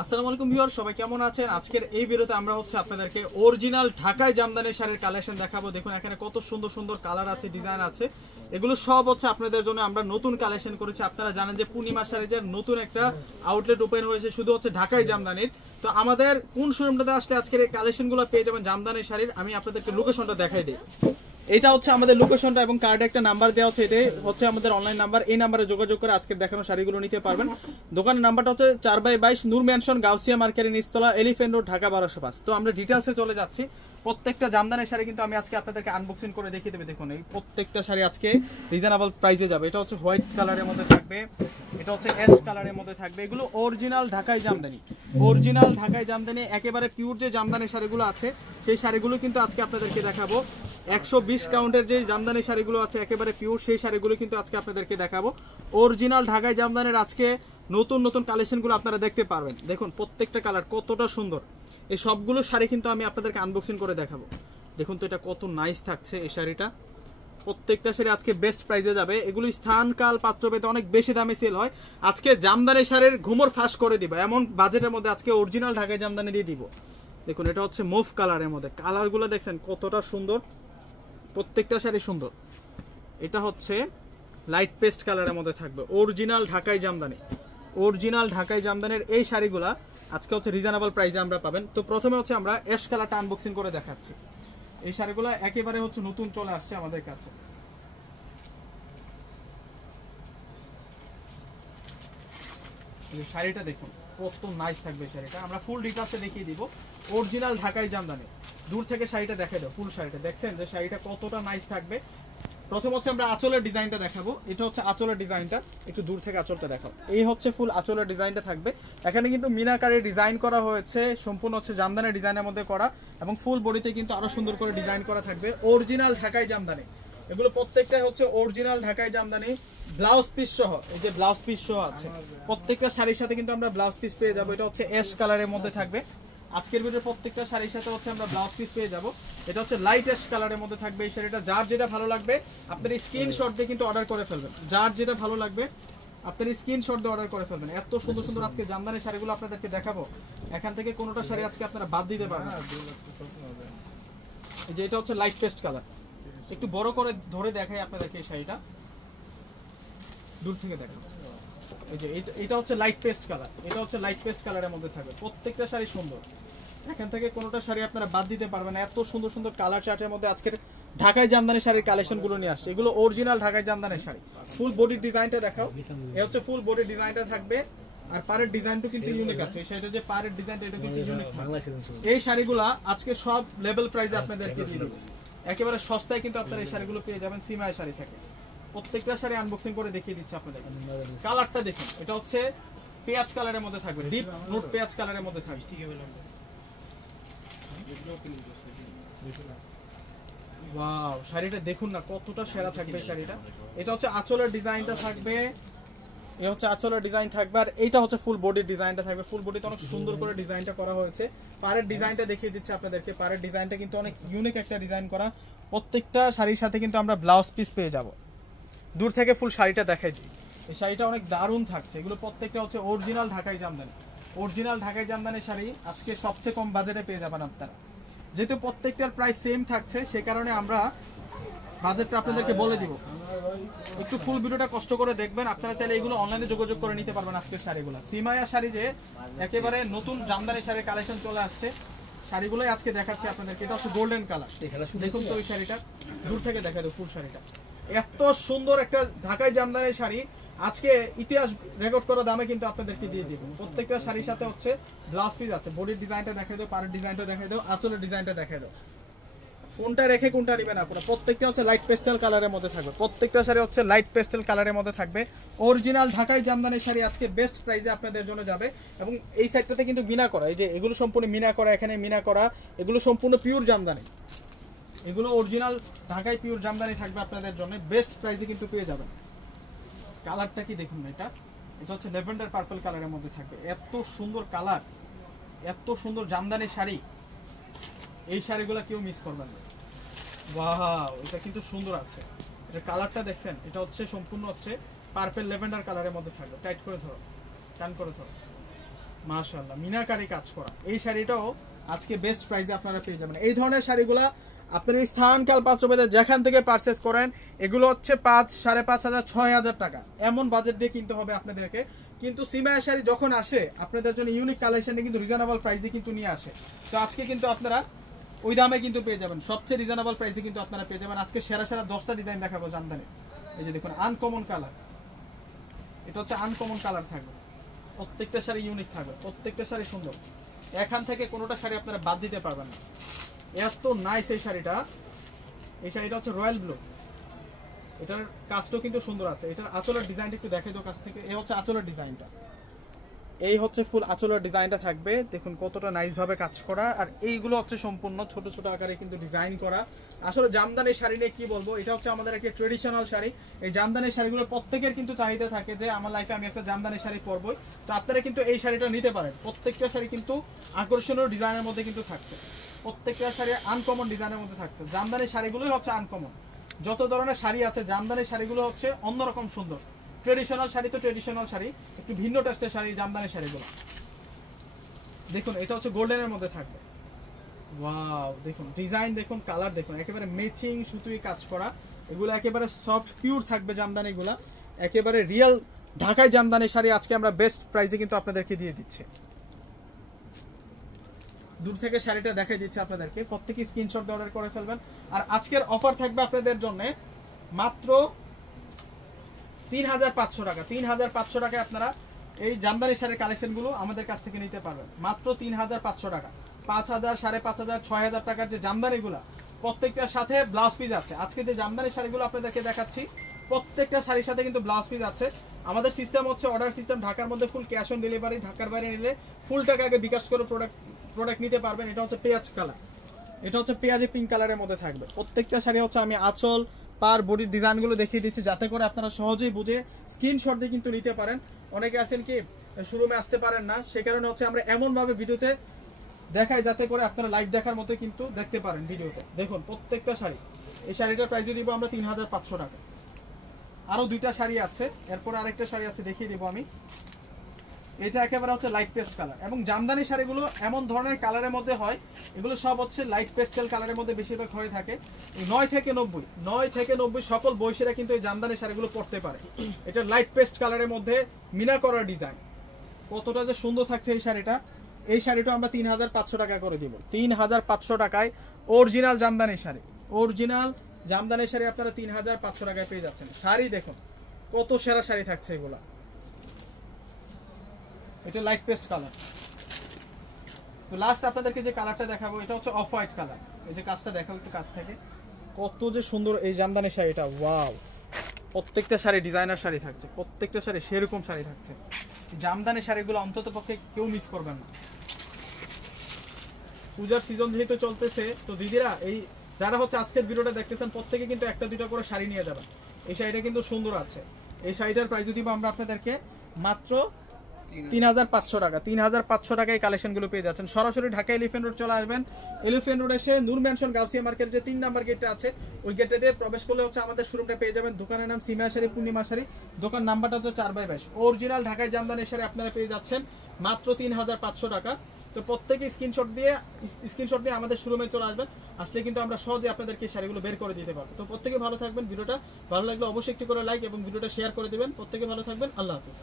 আসসালামু আলাইকুম ভিউয়ার, সবাই কেমন আছেন? আজকের এই ভিডিওতে আমরা আপনাদেরকে অরিজিনাল ঢাকাই জামদানি শাড়ির কালেকশন দেখাবো। দেখুন এখানে কত সুন্দর সুন্দর কালার আছে, ডিজাইন আছে। এগুলো সব আপনাদের জন্য আমরা নতুন কালেকশন করেছি। আপনারা জানেন যে পূর্ণিমা শাড়ির নতুন একটা আউটলেট ওপেন হয়েছে শুধু ঢাকাই জামদানির। তো আমাদের কোন শোরুমটাতে আসলে আজকের এই কালেকশনগুলো পেয়ে যাবেন জামদানি শাড়ির, আমি আপনাদেরকে লোকেশনটা দেখাই দিই। এটা আমাদের লোকেশনটা এবং কার্ডে একটা নাম্বার দেওয়া আছে, এটাই আমাদের অনলাইন নাম্বার। এই নাম্বারে যোগাযোগ করে আজকের দেখানো শাড়িগুলো নিতে পারবেন। দোকানের নাম্বারটা 4/22 নূর ম্যানশন, গাউসিয়া মার্কেটের নিচতলা, এলিফ্যান্ট রোড, ঢাকা 1205। তো আমরা ডিটেইলসে চলে যাচ্ছি। প্রত্যেকটা জামদানি শাড়ি কিন্তু আমি আজকে আপনাদেরকে আনবক্সিং করে দেখিয়ে দেব। দেখুন এই প্রত্যেকটা শাড়ি আজকে রিজনেবল প্রাইসে যাবে। এটা হোয়াইট কালারের মধ্যে থাকবে, এটা অ্যাশ কালারের মধ্যে থাকবে। এগুলো অরিজিনাল ঢাকাই জামদানি, অরিজিনাল ঢাকাই জামদানি, একেবারে পিওর যে জামদানি শাড়িগুলো আছে সেই শাড়িগুলো কিন্তু আজকে আপনাদেরকে দেখাবো। 120 কাউন্টের যে জামদানি শাড়িগুলো আছে একেবারে পিওর, সেই শাড়িগুলো কিন্তু আজকে আপনাদেরকে দেখাবো। অরিজিনাল ঢাকাই জামদানির আজকে নতুন নতুন কালেকশনগুলো আপনারা দেখতে পারবেন। দেখুন প্রত্যেকটা কালার কতটা সুন্দর। এই সবগুলো শাড়ি কিন্তু আমি আপনাদেরকে আনবক্সিং করে দেখাবো। দেখুন তো এটা কত নাইস থাকছে এই শাড়িটা। প্রত্যেকটা শাড়ি আজকে বেস্ট প্রাইসে যাবে। এগুলো স্থান কাল পাত্রভেদে অনেক বেশি দামে সেল হয়। আজকে জামদানি শাড়ির ঘুমর ফাঁস করে দিব, এমন বাজেটের মধ্যে আজকে অরিজিনাল ঢাকাই জামদানি দিয়ে দিব। দেখুন এটা মুভ কালারের মধ্যে, কালারগুলো দেখছেন কতটা সুন্দর, প্রত্যেকটা শাড়ি সুন্দর। এটা লাইট পেস্ট কালারের মধ্যে থাকবে, অরিজিনাল ঢাকাই জামদানি, অরিজিনাল ঢাকাই জামদানির এই শাড়িগুলা আজকে রিজনেবল প্রাইসে আমরা পাবেন। তো প্রথমে আমরা অ্যাশ কালারটা আনবক্সিং করে দেখাচ্ছি। এই শাড়িগুলো একেবারে নতুন চলে আসছে আমাদের কাছে। এই শাড়িটা দেখুন কত নাইস থাকবে শাড়িটা, আমরা ফুল ডিটেইলসে দেখিয়ে দিব। অরিজিনাল ঢাকাই জামদানি, দূর থেকে শাড়িটা দেখাই দাও। ফুল শাড়িটা দেখছেন যে শাড়িটা কতটা নাইস থাকবে। প্রথম আমরা আঁচলের ডিজাইনটা দেখাবো। এটা আঁচলের ডিজাইনটা, একটু দূর থেকে আঁচলটা দেখাও। এই ফুল আঁচলের ডিজাইনটা থাকবে। এখানে কিন্তু মিনাকারে ডিজাইন করা হয়েছে, সম্পূর্ণ জামদানি ডিজাইনের মধ্যে করা, এবং ফুল বডিতে কিন্তু আরো সুন্দর করে ডিজাইন করা থাকবে। অরিজিনাল ঢাকাই জামদানি, এগুলো প্রত্যেকটাই অরিজিনাল ঢাকাই জামদানি। ব্লাউজ পিস সহ, এই যে ব্লাউজ পিস সহ আছে প্রত্যেকটা শাড়ির সাথে কিন্তু আমরা ব্লাউজ পিস পেয়ে যাবো। এটা অ্যাশ কালারের মধ্যে থাকবে। আজকের ভিডিওর প্রত্যেকটা শাড়ির সাথে আমরা ব্লাউজ পিস পেয়ে যাব। এটা লাইট অ্যাশ কালারের মধ্যে থাকবে এই শাড়িটা। যার যেটা ভালো লাগবে আপনার স্ক্রিনশট দিয়ে কিন্তু অর্ডার করে ফেলবেন। যার যেটা ভালো লাগবে আপনার স্ক্রিনশট দিয়ে অর্ডার করে ফেলবেন। এত সুন্দর সুন্দর আজকে জামদানি শাড়িগুলো আপনাদেরকে দেখাবো, এখান থেকে কোনোটা শাড়ি আজকে আপনারা বাদ দিতে পারবেন। এই যে এটা লাইট পেস্ট কালার, একটু বড় করে ধরে দেখাই আপনাদেরকে এই শাড়িটা, দূর থেকে দেখাবো। এই যে এটা লাইট পেস্ট কালার, এটা লাইট পেস্ট কালারের মধ্যে থাকবে। প্রত্যেকটা শাড়ি সুন্দর, এখান থেকে কোনোটা শাড়ি আপনারা বাদ দিতে পারবেন। এত সুন্দর সুন্দর কালার চার্টের মধ্যে আজকের ঢাকাই জামদানি শাড়ির কালেকশনগুলো নিয়ে আসছে। এগুলো অরিজিনাল ঢাকাই জামদানির শাড়ি। ফুল বডির ডিজাইনটা দেখাও। এই ফুল বডির ডিজাইনটা থাকবে, আর পাড়ের ডিজাইনটা কিন্তু ইউনিক আছে। এই শাড়িটা যে পাড়ের ডিজাইনটা এটা কিন্তু ইউনিক থাকবে। এই শাড়িগুলো আজকে সব লেভেল প্রাইসে আপনাদেরকে দিয়ে দেব, একেবারে সস্তায় কিন্তু আপনারা এই শাড়িগুলো পেয়ে যাবেন। সিমাই শাড়ি থেকে প্রত্যেকটা শাড়ি আনবক্সিং করে দেখিয়ে দিচ্ছি আপনাদের। কালারটা দেখুন, এটা পেঁয়াজ কালারের মধ্যে থাকবে, ডিপ নোট পেঁয়াজ কালারের মধ্যে থাকবে। ওয়াও, শাড়িটা দেখুন না কতটা সেরা থাকবে এই শাড়িটা। এটা আঁচলের ডিজাইনটা থাকবে, এই আঁচলের ডিজাইন থাকবে, আর এইটা ফুল বডির ডিজাইনটা থাকবে। ফুল বডিতে অনেক সুন্দর করে ডিজাইনটা করা হয়েছে। পাড়ের ডিজাইনটা দেখিয়ে দিচ্ছি আপনাদেরকে। পাড়ের ডিজাইনটা কিন্তু অনেক ইউনিক একটা ডিজাইন করা। প্রত্যেকটা শাড়ির সাথে কিন্তু আমরা ব্লাউজ পিস পেয়ে যাব। দূর থেকে ফুল শাড়িটা দেখাই দিই। এই শাড়িটা অনেক দারুণ থাকছে। এগুলো প্রত্যেকটা অরিজিনাল ঢাকাই জামদানি, অরিজিনাল ঢাকাই জামদানির শাড়ি আজকে সবচেয়ে কম বাজেটে পেয়ে যাবেন আপনারা। যেহেতু প্রত্যেকটার প্রাইস সেম থাকছে সেই কারণে আমরা বাজেটটা আপনাদেরকে বলে দিব। একটু ফুল ভিডিওটা কষ্ট করে দেখবেন। আপনারা চাইলে এগুলো অনলাইনে যোগাযোগ করে নিতে পারবেন। আজকের শাড়িগুলো সিমায়া শাড়ি, যে একেবারে নতুন জামদানি শাড়ির কালেকশন চলে আসছে, শাড়িগুলোই আজকে দেখাচ্ছি আপনাদেরকে। এটা গোল্ডেন কালার, দেখুন তো ওই শাড়িটা, দূর থেকে দেখা দেবো ফুল শাড়িটা। এত সুন্দর একটা ঢাকাই জামদানি শাড়ি আজকে ইতিহাস রেকর্ড করা দামে কিন্তু আপনাদেরকে দিয়ে দিব। প্রত্যেকটা শাড়ির সাথে ব্লাউজ পিস আছে। বডির ডিজাইনটা দেখাই দাও, পাড়ের ডিজাইনটা দেখাই দাও, আঁচলের ডিজাইনটা দেখাই দাও। কোনটা রেখে কোনটা নেবেন আপনারা। প্রত্যেকটা লাইট পেস্টেল কালারের মধ্যে থাকবে। প্রত্যেকটা শাড়ি লাইট পেস্টেল কালারের মধ্যে থাকবে। অরিজিনাল ঢাকাই জামদানি শাড়ি আজকে বেস্ট প্রাইসে আপনাদের জন্য যাবে। এবং এই সাইডটাতে কিন্তু মিনা করা, এই যে এগুলো সম্পূর্ণ মিনা করা, এখানে মিনা করা, এগুলো সম্পূর্ণ পিওর জামদানি। এগুলো অরিজিনাল ঢাকাই পিওর জামদানি থাকবে আপনাদের জন্য, বেস্ট প্রাইসে কিন্তু পেয়ে যাবেন। কালারটা কি দেখুন, এটা ল্যাভেন্ডার পার্পল কালারের মধ্যে থাকবে। এত সুন্দর কালার, এত সুন্দর জামদানি শাড়ি, এই শাড়িগুলো কেউ মিস করবেন না। ওয়াও, এটা কিন্তু সুন্দর আছে। এটা কালারটা দেখছেন, এটা সম্পূর্ণ পার্পল ল্যাভেন্ডার কালারের মধ্যে থাকবে। টাইট করে ধরো, টান করে ধরো। মাশাআল্লাহ মিনাকারি কাজ করা এই শাড়িটাও আজকে বেস্ট প্রাইসে আপনারা পেয়ে যাবেন। এই ধরনের শাড়িগুলা আপনারা স্থান কাল পাত্রভেদে যেখান থেকে পারচেজ করেন এগুলো হচ্ছে 5, 5,500, 6,000 টাকা এমন বাজেট দিয়ে কিনতে হবে আপনাদেরকে। কিন্তু সিমায়া শাড়ি যখন আসে আপনাদের জন্য ইউনিক কালেকশনে কিন্তু রিজনেবল প্রাইসে কিন্তু নিয়ে আসে। তো আজকে কিন্তু আপনারা ওই দামে কিন্তু পেয়ে যাবেন, সবচেয়ে রিজনেবল প্রাইসে কিন্তু আপনারা পেয়ে যাবেন। আজকে সেরা সেরা 10টা ডিজাইন দেখাবো জামদানি। এই যে দেখুন আনকমন কালার, এটা হচ্ছে আনকমন কালার থাকবে, প্রত্যেকটা শাড়ি ইউনিক থাকবে, প্রত্যেকটা শাড়ি সুন্দর, এখান থেকে কোনোটা শাড়ি আপনারা বাদ দিতে পারবেন না, এত নাইস এই শাড়িটা। এই শাড়িটা হচ্ছে রয়্যাল ব্লু, এটার কাজটাও কিন্তু সুন্দর আছে। এটার আঁচলের ডিজাইনটা একটু দেখাই দাও কাছ থেকে। এই হচ্ছে আঁচলের ডিজাইনটা, এই হচ্ছে ফুল আঁচলের ডিজাইনটা থাকবে, দেখুন কতটা নাইস ভাবে কাজ করা। আর এইগুলো হচ্ছে সম্পূর্ণ ছোট ছোট আকারে কিন্তু ডিজাইন করা। আসলে জামদানি শাড়ি নিয়ে কি বলবো, এটা হচ্ছে আমাদের একটা ট্রেডিশনাল শাড়ি। এই জামদানি শাড়িগুলো প্রত্যেকের কিন্তু চাহিদা থাকে যে আমার লাইফে আমি একটা জামদানি শাড়ি পরবই। তো আপনারা কিন্তু এই শাড়িটা নিতে পারেন। প্রত্যেকটা শাড়ি কিন্তু আকর্ষণীয় ডিজাইনের মধ্যে কিন্তু থাকছে, প্রত্যেকটা শাড়ি আনকমন ডিজাইনের মধ্যে থাকছে। জামদানি শাড়িগুলোই হচ্ছে আনকমন, যত ধরনের শাড়ি আছে জামদানি শাড়িগুলো হচ্ছে অন্যরকম সুন্দর। ট্রেডিশনাল শাড়ি তো ট্রেডিশনাল শাড়ি, একটু ভিন্ন টেস্টের শাড়ি জামদানি শাড়িগুলো। দেখুন এটা হচ্ছে গোল্ডেনের মধ্যে থাকবে, ওয়াও দেখুন ডিজাইন দেখুন, কালার দেখুন, একেবারে ম্যাচিং সুতুই কাজ করা। এগুলো একেবারে সফট পিওর থাকবে জামদানিগুলা, একেবারে রিয়েল ঢাকায় জামদানি শাড়ি আজকে আমরা বেস্ট প্রাইসে কিন্তু আপনাদেরকে দিয়ে দিচ্ছি। দূর থেকে শাড়িটা দেখাই দিচ্ছি আপনাদেরকে, প্রত্যেকে স্ক্রিনশট দিয়ে অর্ডার করে ফেলবেন। আর আজকের অফার থাকবে আপনাদের জন্য মাত্র 3,500 টাকা। 3,500 টাকায় আপনারা এই জামদানি শাড়ির কালেকশনগুলো আমাদের কাছ থেকে নিতে পারবেন, মাত্র 3,500 টাকা। 5,000, 5,500, 6,000 টাকার যে জামদানিগুলো প্রত্যেকটার সাথে ব্লাউজ পিস আছে। আজকে যে জামদানি শাড়িগুলো আপনাদেরকে দেখাচ্ছি প্রত্যেকটা শাড়ির সাথে কিন্তু ব্লাউজ পিস আছে। আমাদের সিস্টেম হচ্ছে অর্ডার সিস্টেম, ঢাকার মধ্যে ফুল ক্যাশ অন ডেলিভারি, ঢাকার বাইরে নিলে ফুল টাকা আগে বিকাশ করে প্রোডাক্ট নিতে পারবেন। এটা হচ্ছে পেঁয়াজ কালার, এটা হচ্ছে পেঁয়াজে পিঙ্ক কালারের মধ্যে থাকবে। প্রত্যেকটা শাড়ি হচ্ছে আমি আঁচল পার বডির ডিজাইনগুলো দেখিয়ে দিচ্ছি যাতে করে আপনারা সহজেই বুঝে স্ক্রিনশট দিয়ে কিন্তু নিতে পারেন। অনেকে আছেন কি শোরুমে আসতে পারেন না, সেই কারণে হচ্ছে আমরা এমনভাবে ভিডিওতে দেখাই যাতে করে আপনারা লাইভ দেখার মতো কিন্তু দেখতে পারেন ভিডিওতে। দেখুন প্রত্যেকটা শাড়ি, এই শাড়িটার প্রাইস দিব আমরা 3,500 টাকা। আরও দুইটা শাড়ি আছে, এরপর আরেকটা শাড়ি আছে দেখিয়ে দিব আমি। এটা একেবারে হচ্ছে লাইট পেস্ট কালার, এবং জামদানি শাড়িগুলো এমন ধরনের কালারের মধ্যে হয়, এগুলো সব হচ্ছে লাইট পেস্টেল কালারের মধ্যে বেশিরভাগ হয়ে থাকে। 9 থেকে 90 সকল বয়সীরা কিন্তু এই জামদানি শাড়িগুলো পরতে পারে। এটা লাইট পেস্ট কালারের মধ্যে মিনা করা ডিজাইন, কতটা যে সুন্দর থাকছে এই শাড়িটা। এই শাড়িটা আমরা 3,500 টাকা করে দিব। 3,500 টাকায় অরিজিনাল জামদানি শাড়ি, অরিজিনাল জামদানি শাড়ি আপনারা 3,500 টাকায় পেয়ে যাচ্ছেন। শাড়ি দেখুন কত সেরা শাড়ি থাকছে এগুলা। এটা লাইট পেস্ট কালার। তো লাস্ট আপনাদেরকে যে কালারটা দেখাবো এটা হচ্ছে অফ হোয়াইট কালার। এই যে কাজটা দেখাবো একটু কাছ থেকে, কত যে সুন্দর এই জামদানি শাড়িটা, ওয়াও। প্রত্যেকটা শাড়ি ডিজাইনার শাড়ি থাকছে, প্রত্যেকটা শাড়ি সেরকম শাড়ি থাকছে। জামদানি শাড়িগুলো অন্তত পক্ষে কেউ মিস করবেন না। পূজার সিজন যেহেতু চলতেছে, তো দিদিরা এই যারা হচ্ছে আজকের ভিডিওটা দেখতেছেন প্রত্যেকে কিন্তু একটা দুইটা করে শাড়ি নিয়ে যাবেন। এই শাড়িটা কিন্তু সুন্দর আছে। এই শাড়িটার প্রাইস দিব আমরা আপনাদেরকে মাত্র 3,500 টাকা। 3,500 টাকায় কালেকশনগুলো পেয়ে যাচ্ছেন। সরাসরি ঢাকা এলিফ্যান্ট রোড চলে আসবেন। এলিফ্যান্ট রোড এসে নূর ম্যানশন গাউসিয়া মার্কেটের যে 3 নাম্বার গেটটা আছে ওই গেটে দিয়ে প্রবেশ করলে হচ্ছে আমাদের শোরুমটা পেয়ে যাবেন। দোকানের নাম সিমিয়া শাড়ি, পূর্ণিমা শাড়ি, দোকান নাম্বারটা হচ্ছে 4/22। অরিজিনাল ঢাকায় জামদানি শাড়ি আপনারা পেয়ে যাচ্ছেন মাত্র 3,500 টাকা। তো প্রত্যেকে স্ক্রিনশট দিয়ে আমাদের শোরুমে চলে আসবেন। আসলে কিন্তু আমরা সহজে আপনাদেরকে শাড়িগুলো বের করে দিতে পারবো। তো প্রত্যেকে ভালো থাকবেন। ভিডিওটা ভালো লাগলে অবশ্যই একটি করে লাইক এবং ভিডিওটা শেয়ার করে দিবেন। প্রত্যেকে ভালো থাকবেন। আল্লাহ হাফিজ।